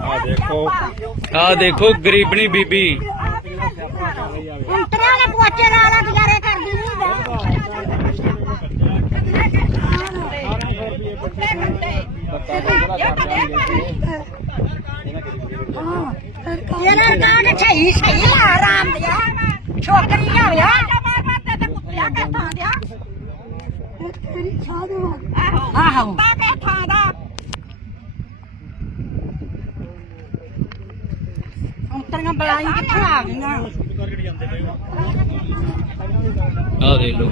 ਆ ਦੇਖੋ। ਆ ਦੇਖੋ ਗਰੀਬਣੀ ਬੀਬੀ। ਉਂਤਰਿਆਂ ਦੇ ਪੋਚੇ ਲਾ ਲਾ ਗੁਜ਼ਾਰੇ ਕਰਦੀ ਨਹੀਂ ਇਹਨਾਂ ਦਾ ਕਿ ਸਹੀ ਸਹੀ ਲਾ ਆਰਾਮ ਦਿਆ। ਛੋਕਰੀ ਆ। ਵਿਆ ਤੇ ਕੁੱਤਿਆ ਕਰਤਾ ਦਿਆ ਆਹੋ ਤਾਂ ਦਾ ਉਂਤਰੀਆਂ ਬਲਾਈ ਕਿੱਥੇ ਆ ਗਈਆਂ? ਆ ਦੇਖ ਲਓ।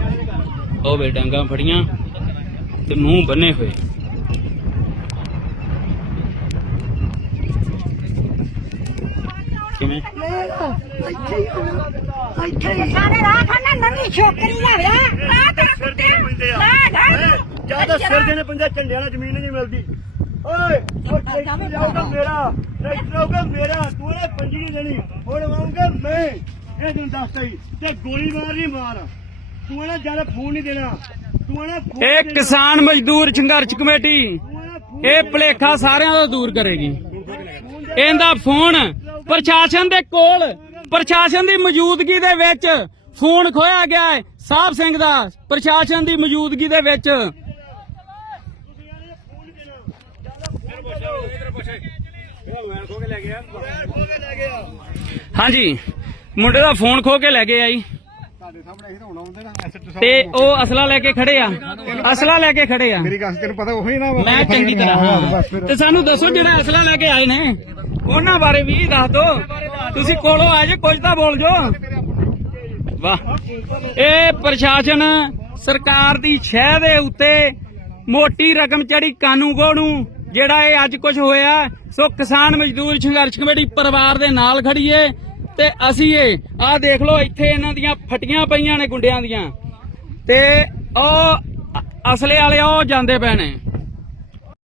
ਉਹ ਵੇ ਡਾਂਗਾਂ ਫੜੀਆਂ ਤੇ ਮੂੰਹ ਬੰਨੇ ਹੋਏ। ਕਿਵੇਂ? ਸਾਡੇ ਰਾਹ ਖਾਨਾ ਨਵੀਂ ਛੋਕਰੀ ਆ। ਵਿਆ ਰਾਹ ਤੇ ਕੁੱਤੇ ਜ਼ਿਆਦਾ ਸਿਰ ਦੇਣੇ ਪੈਂਦਾ ਝੰਡਿਆਂ ਨਾਲ ਜ਼ਮੀਨ ਨਹੀਂ ਮਿਲਦੀ। ਓਏ ਉਹ ਟਰੈਕਟਰ ਜਾਊਗਾ ਮੇਰਾ? ਟਰੈਕਟਰ ਆਊਗਾ ਮੇਰਾ। ਤੂੰ ਇਹ ਪੰਜੀ ਨਹੀਂ ਦੇਣੀ ਹੁਣ ਆਉਂਗਾ ਮੈਂ। ਇਹ ਤੈਨੂੰ ਦੱਸਤਾ ਹੀ ਤੇ ਗੋਲੀ ਮਾਰ ਨਹੀਂ ਮਾਰ। ਤੂੰ ਇਹਨਾਂ ਜ਼ਿਆਦਾ ਫੋਨ ਨਹੀਂ ਦੇਣਾ। ਤੂੰ ਇਹਨਾਂ ਫੋਨ ਇਹ ਕਿਸਾਨ ਮਜ਼ਦੂਰ ਸੰਘਰਸ਼ ਕਮੇਟੀ। ਇਹ ਇਹ ਭਲੇਖਾ ਸਾਰਿਆਂ ਦਾ ਦੂਰ ਕਰੇਗੀ। ਇਹਦਾ ਫੋਨ ਪ੍ਰਸ਼ਾਸਨ ਦੇ ਕੋਲ ਪ੍ਰਸ਼ਾਸਨ ਦੀ ਮੌਜੂਦਗੀ ਦੇ ਵਿੱਚ ਫੋਨ ਖੋਇਆ ਗਿਆ ਹੈ। ਸਾਹਿਬ ਸਿੰਘ ਦਾ ਪ੍ਰਸ਼ਾਸਨ ਦੀ ਮੌਜੂਦਗੀ ਦੇ ਵਿੱਚ। ਹਾਂਜੀ ਮੁੰਡੇ ਦਾ ਫੋਨ ਖੋ ਕੇ ਲੈ ਗਏ ਆ ਜੀ ਤਾਂ ਉਹ ਅਸਲਾ ਲੈ ਕੇ ਖੜੇ ਆ। ਅਸਲਾ ਲੈ ਕੇ ਖੜੇ ਆ। ਮੇਰੀ ਗੱਲ ਤੈਨੂੰ ਪਤਾ ਉਹੀ ਨਾ ਮੈਂ ਚੰਗੀ ਤਰ੍ਹਾਂ ਹਾਂ। ਤੇ ਸਾਨੂੰ ਦੱਸੋ ਜਿਹੜਾ ਅਸਲਾ ਲੈ ਕੇ ਆਏ ਨੇ। ਉਹਨਾਂ ਬਾਰੇ ਵੀ ਦੱਸ ਦਿਓ ਤੁਸੀਂ ਕੋਲੋਂ ਆ ਜੇ ਕੁਝ ਤਾਂ ਬੋਲ ਜੋ। ਵਾਹ। ਇਹ ਪ੍ਰਸ਼ਾਸਨ ਸਰਕਾਰ ਦੀ ਛਹਿ ਦੇ ਉੱਤੇ ਮੋਟੀ ਰਕਮ ਚੜੀ ਕਾਨੂੰਗੋ ਨੂੰ ਜਿਹੜਾ ਇਹ ਅੱਜ ਕੁਝ ਹੋਇਆ, ਸੋ ਕਿਸਾਨ ਮਜ਼ਦੂਰ ਸੰਘਰਸ਼ ਕਮੇਟੀ ਪਰਿਵਾਰ ਦੇ ਨਾਲ ਖੜੀਏ ਤੇ ਅਸੀਂ ਇਹ, ਆਹ ਦੇਖ ਲਓ, ਇੱਥੇ ਇਹਨਾਂ ਦੀਆਂ ਫਟੀਆਂ ਪਈਆਂ ਨੇ ਗੁੰਡਿਆਂ ਦੀਆਂ ਤੇ ਉਹ ਅਸਲੇ ਵਾਲੇ ਉਹ ਜਾਂਦੇ ਪਏ ਨੇ।